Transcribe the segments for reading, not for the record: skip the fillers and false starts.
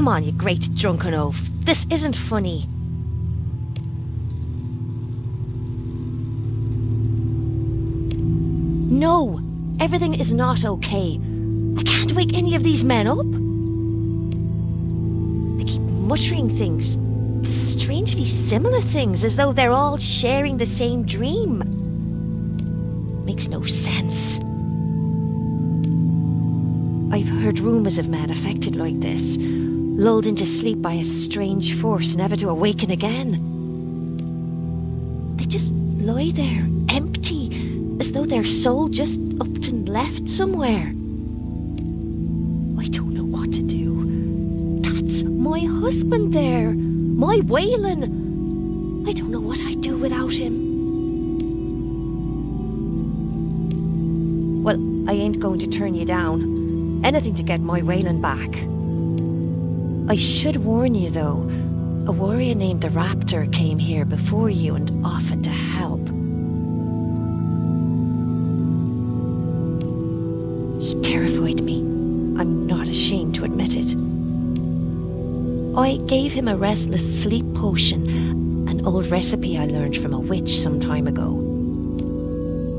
Come on, you great drunken oaf. This isn't funny. No, everything is not okay. I can't wake any of these men up. They keep muttering things, strangely similar things, as though they're all sharing the same dream. Makes no sense. I've heard rumours of men affected like this, lulled into sleep by a strange force, never to awaken again. They just lie there, empty, as though their soul just upped and left somewhere. I don't know what to do. That's my husband there, my Waylon. I don't know what I'd do without him. Well, I ain't going to turn you down. Anything to get my Waylon back. I should warn you, though, a warrior named the Raptor came here before you and offered to help. He terrified me. I'm not ashamed to admit it. I gave him a restless sleep potion, an old recipe I learned from a witch some time ago.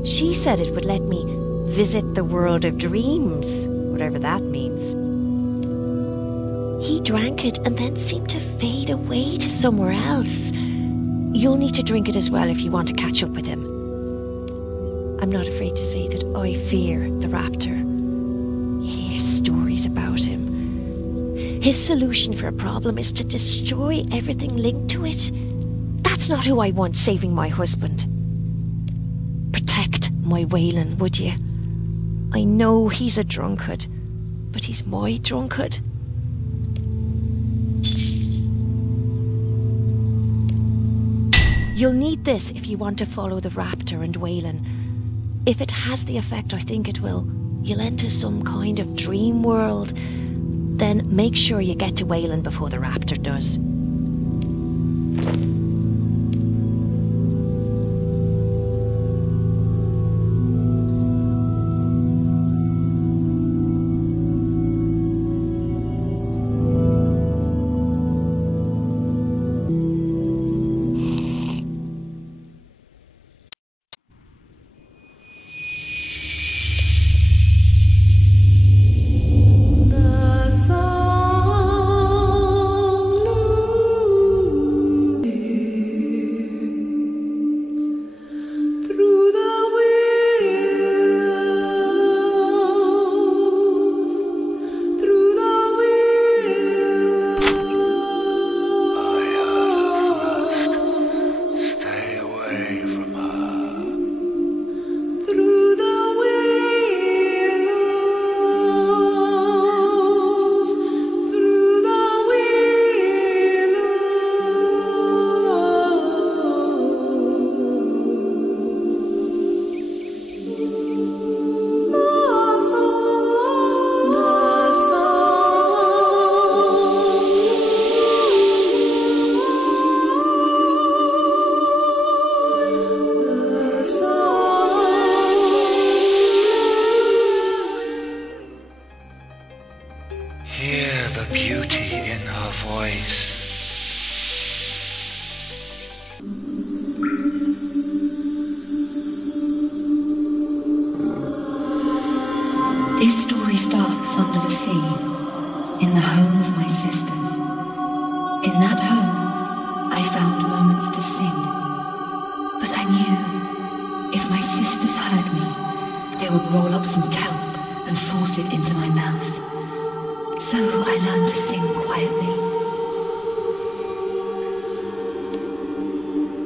She said it would let me visit the world of dreams, whatever that means. He drank it and then seemed to fade away to somewhere else. You'll need to drink it as well if you want to catch up with him. I'm not afraid to say that I fear the Raptor. You hear stories about him. His solution for a problem is to destroy everything linked to it. That's not who I want saving my husband. Protect my Waylon, would you? I know he's a drunkard, but he's my drunkard. You'll need this if you want to follow the Raptor and Waylon. If it has the effect I think it will, you'll enter some kind of dream world. Then make sure you get to Waylon before the Raptor does. Hear the beauty in her voice. This story starts under the sea, in the home of my sisters. In that home, I found moments to sing. But I knew, if my sisters heard me, they would roll up some kelp and force it into my mouth. So I learned to sing quietly.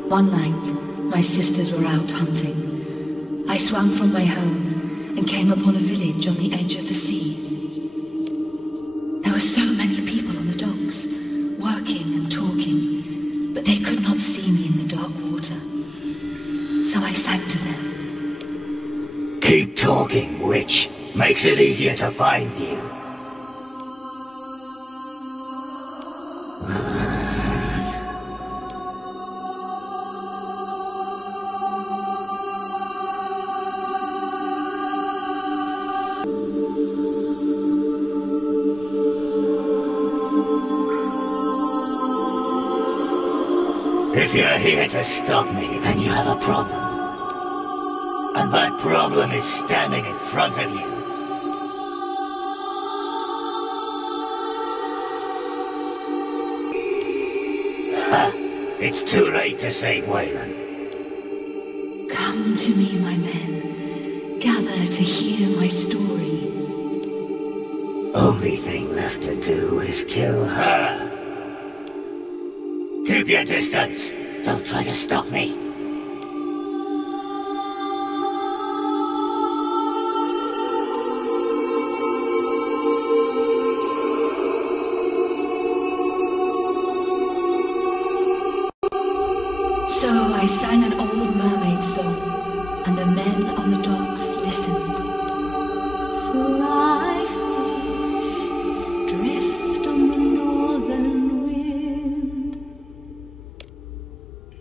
One night, my sisters were out hunting. I swam from my home and came upon a village on the edge of the sea. There were so many people on the docks, working and talking, but they could not see me in the dark water. So I sang to them. Keep talking, witch. Makes it easier to find you. If you're here to stop me, then you have a problem. And that problem is standing in front of you. Ha! It's too late to save Waylon. Come to me, my men. Gather to hear my story. Only thing left to do is kill her. Keep your distance. Don't try to stop me. So I sang an old mermaid song, and the men on the docks listened. Fly fish, drift on the northern wind.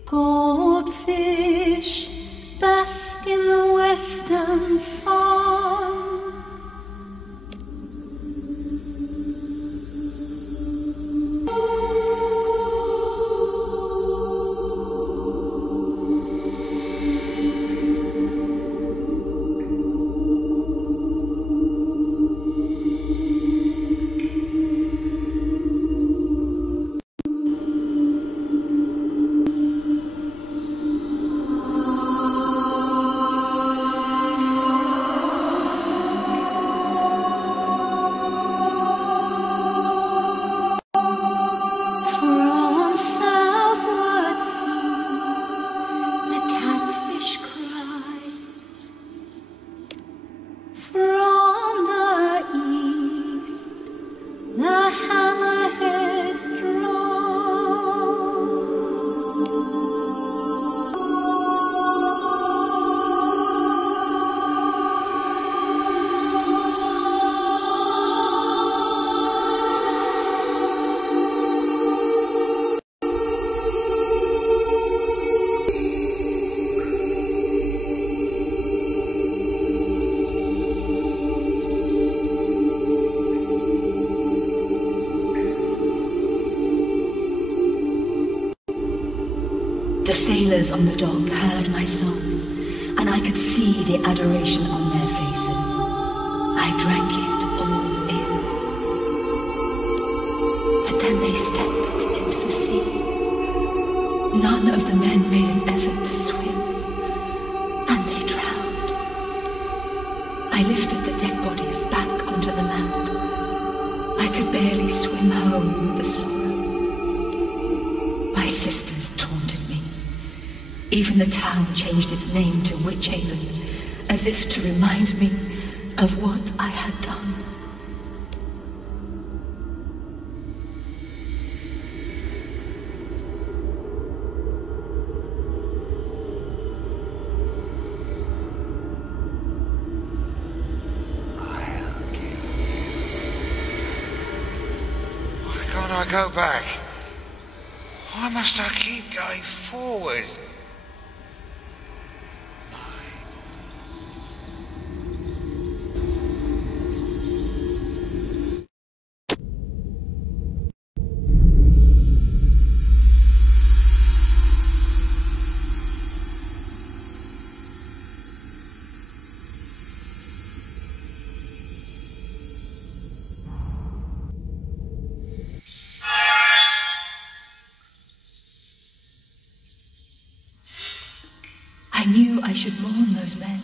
Goldfish, bask in the western sun. The sailors on the dock heard my song, and I could see the adoration on their faces. I drank it all in. But then they stepped into the sea. None of the men made an effort to swim, and they drowned. I lifted the dead bodies back onto the land. I could barely swim home with the sorrow. My sisters taunted me. Even the town changed its name to Witch Haven, as if to remind me of what I had done. Why can't I go back? Why must I keep going forward? I knew I should mourn those men,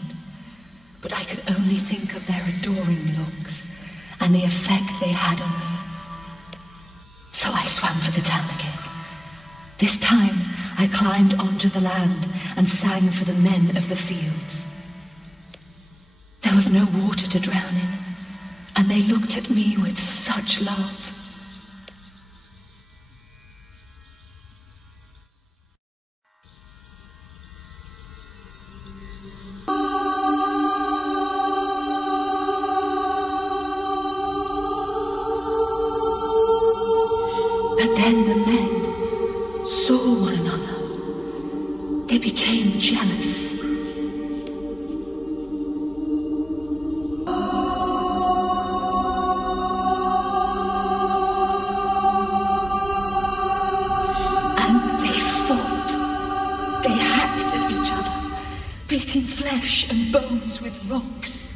but I could only think of their adoring looks and the effect they had on me. So I swam for the town again. This time I climbed onto the land and sang for the men of the fields. There was no water to drown in, and they looked at me with such love. But then the men saw one another. They became jealous. And they fought. flesh and bones with rocks.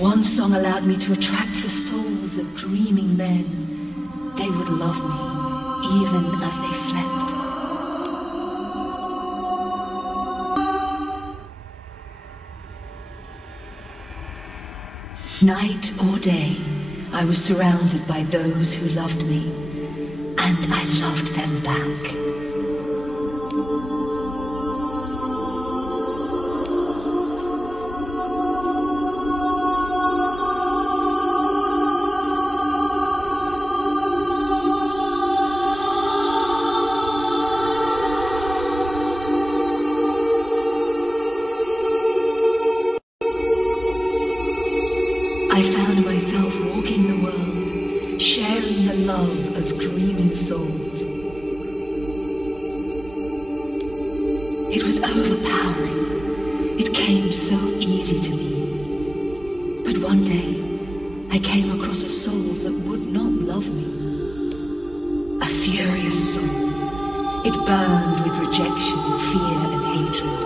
One song allowed me to attract the souls of dreaming men. They would love me, even as they slept. Night or day, I was surrounded by those who loved me, and I loved them back. I found myself walking the world, sharing the love of dreaming souls. It was overpowering. It came so easy to me. But one day, I came across a soul that would not love me. A furious soul. It burned with rejection, fear, and hatred.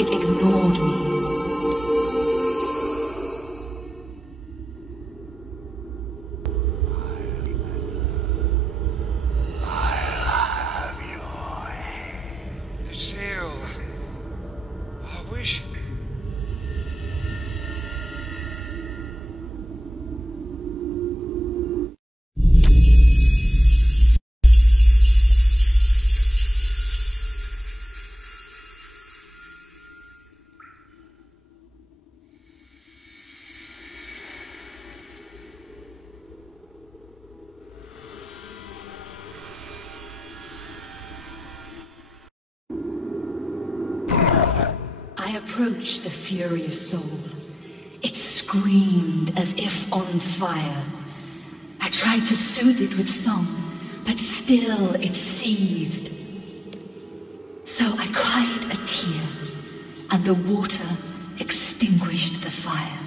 It ignored me. I approached the furious soul. It screamed as if on fire. I tried to soothe it with song, but still it seethed. So I cried a tear, and the water extinguished the fire.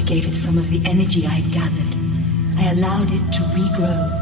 I gave it some of the energy I had gathered. I allowed it to regrow.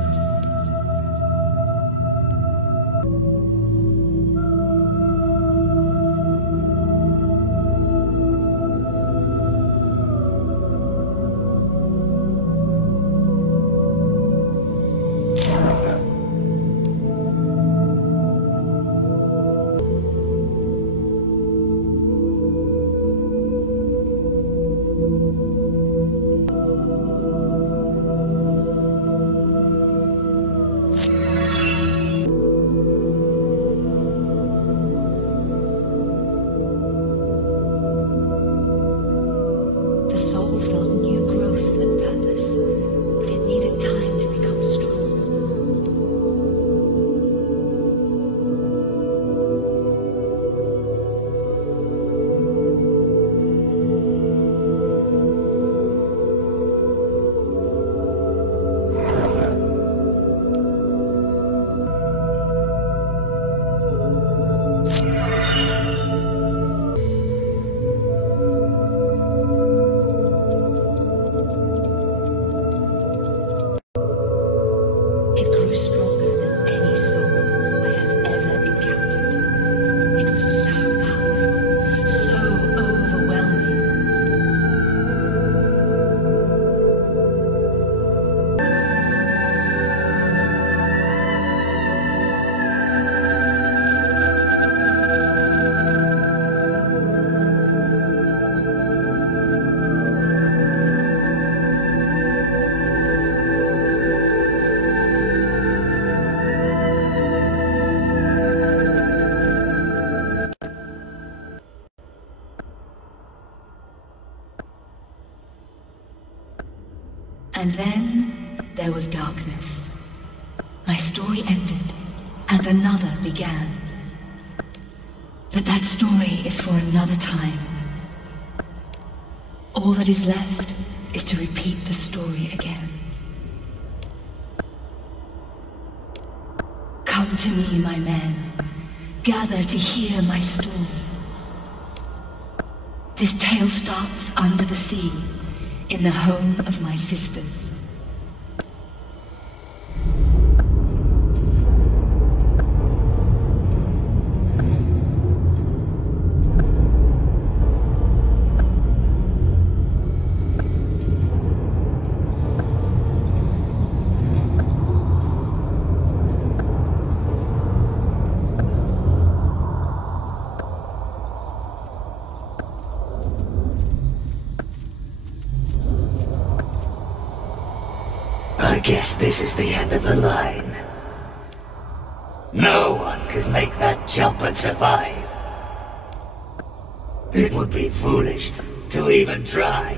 And then there was darkness. My story ended, and another began. But that story is for another time. All that is left is to repeat the story again. Come to me, my men. Gather to hear my story. This tale starts under the sea, in the home of my sisters. I guess this is the end of the line. No one could make that jump and survive. It would be foolish to even try.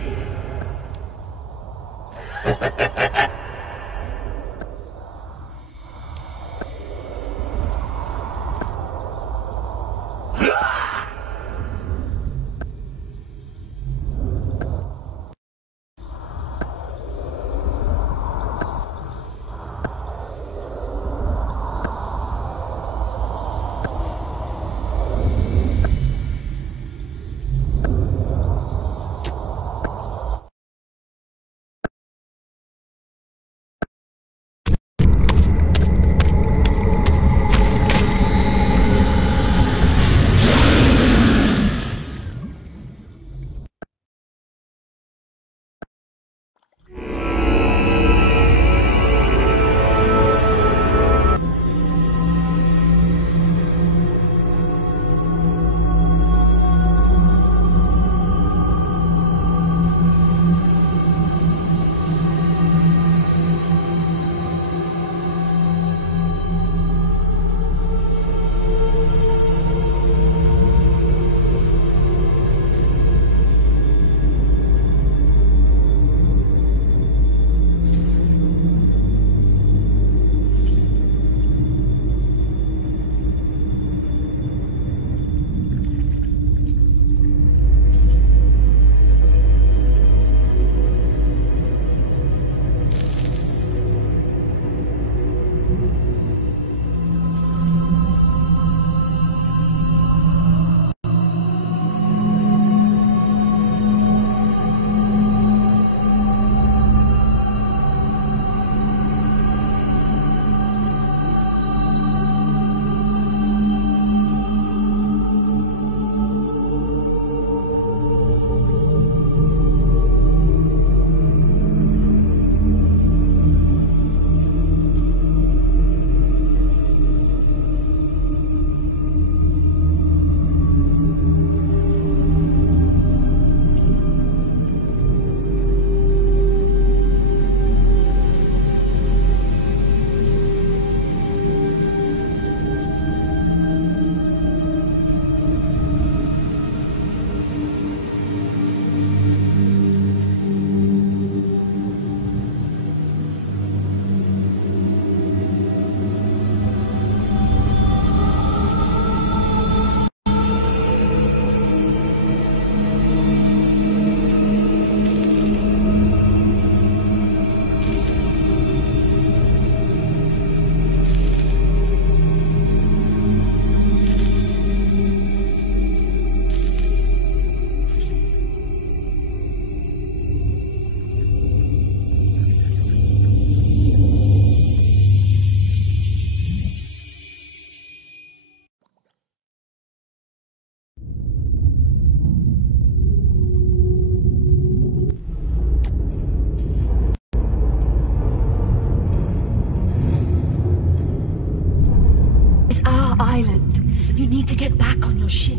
island. You need to get back on your ship.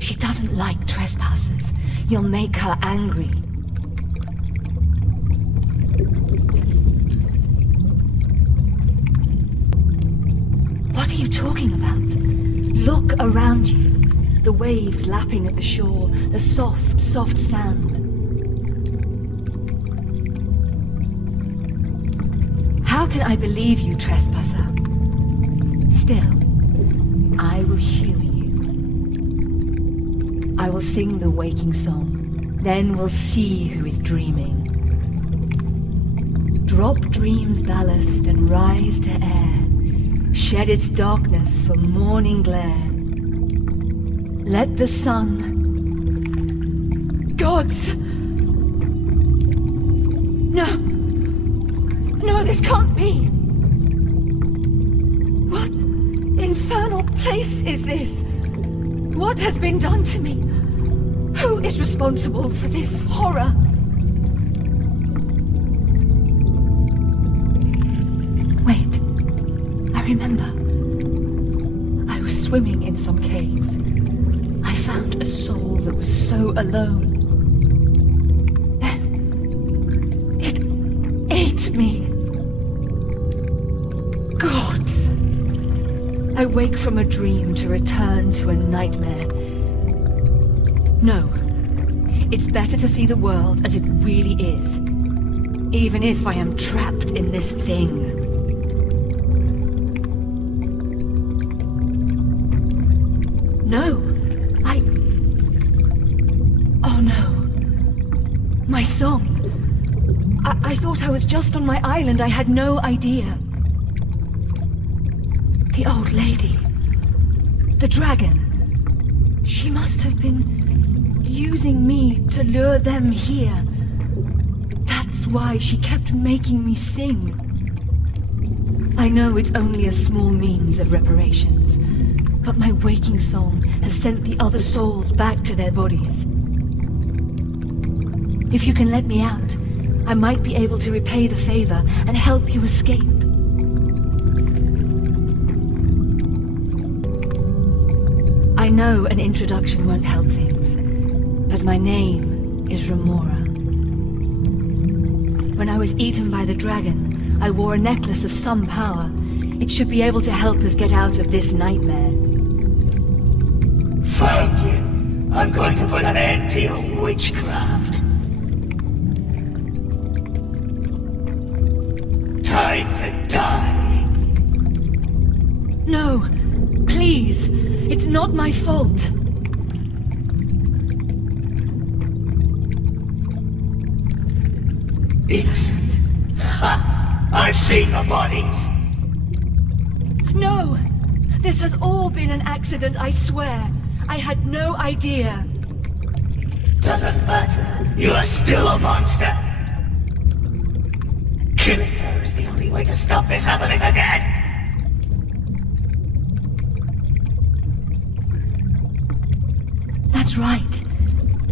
She doesn't like trespassers. You'll make her angry. What are you talking about? Look around you. The waves lapping at the shore, the soft, soft sand. How can I believe you, trespasser? Still, I will humor you. I will sing the waking song, then we'll see who is dreaming. Drop dream's ballast and rise to air. Shed its darkness for morning glare. Let the sun... Gods! No! No, this can't be! What infernal place is this? What has been done to me? Who is responsible for this horror? Wait. I remember. I was swimming in some caves. I found a soul that was so alone. Then it ate me. Gods! I wake from a dream to return to a nightmare. No. It's better to see the world as it really is. Even if I am trapped in this thing. No, oh no. My song. I thought I was just on my island. I had no idea. The old lady. The dragon. She must have been using me to lure them here. That's why she kept making me sing. I know it's only a small means of reparations. But my waking song has sent the other souls back to their bodies. If you can let me out, I might be able to repay the favor and help you escape. I know an introduction won't help things, but my name is Remora. When I was eaten by the dragon, I wore a necklace of some power. It should be able to help us get out of this nightmare. Found you. I'm going to put an end to your witchcraft. Time to die. No, please. It's not my fault. Innocent. Ha! I've seen the bodies. No! This has all been an accident, I swear. I had no idea. Doesn't matter. You are still a monster. Killing her is the only way to stop this happening again. That's right.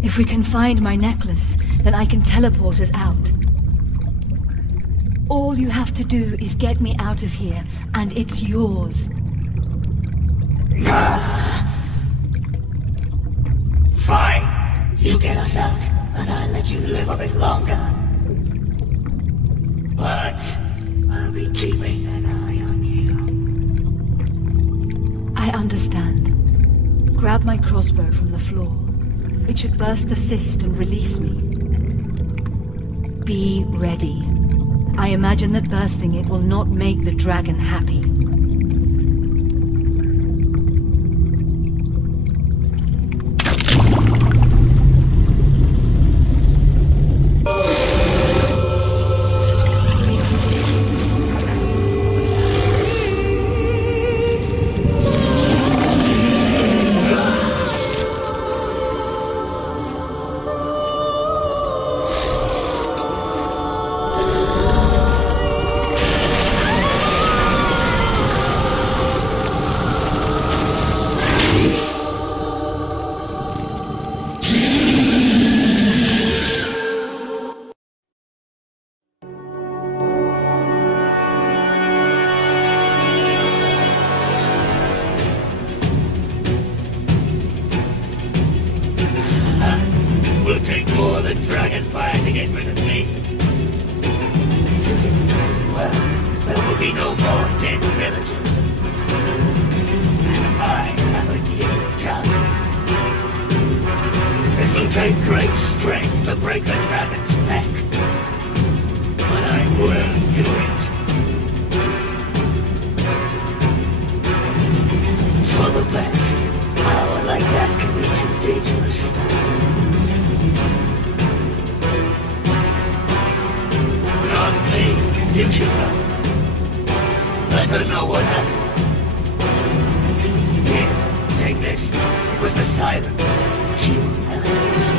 If we can find my necklace, then I can teleport us out. All you have to do is get me out of here, and it's yours. Fine. You get us out, and I'll let you live a bit longer. But I'll be keeping an eye on you. I understand. Grab my crossbow from the floor. It should burst the cyst and release me. Be ready. I imagine that bursting it will not make the dragon happy. the dragonfire to get rid of me. Beautiful. Well, there will be no more dead villagers. And I have a new talent. It will take great strength to break the dragon's neck. But I will do it. For the best. Power like that can be too dangerous. Not me. You should know. Let her know what happened. Here, take this. It was the sirens. She will never use it.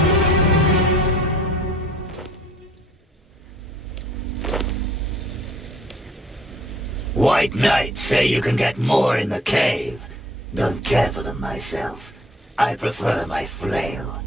White Knights say you can get more in the cave. Don't care for them myself. I prefer my flail.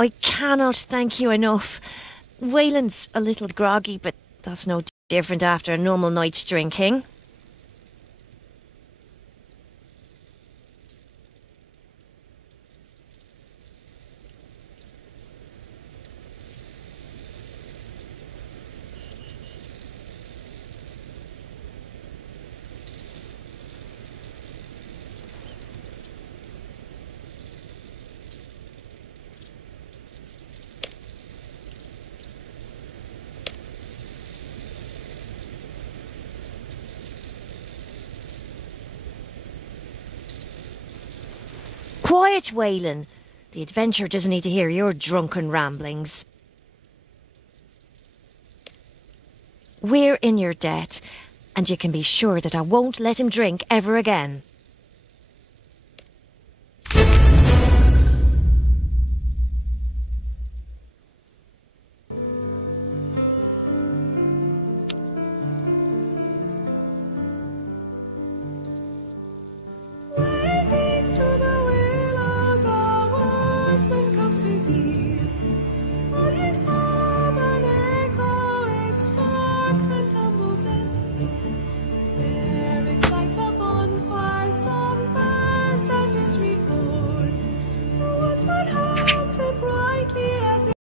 I cannot thank you enough. Wayland's a little groggy, but that's no different after a normal night's drinking. Quiet, Wayland. The adventure doesn't need to hear your drunken ramblings. We're in your debt, and you can be sure that I won't let him drink ever again.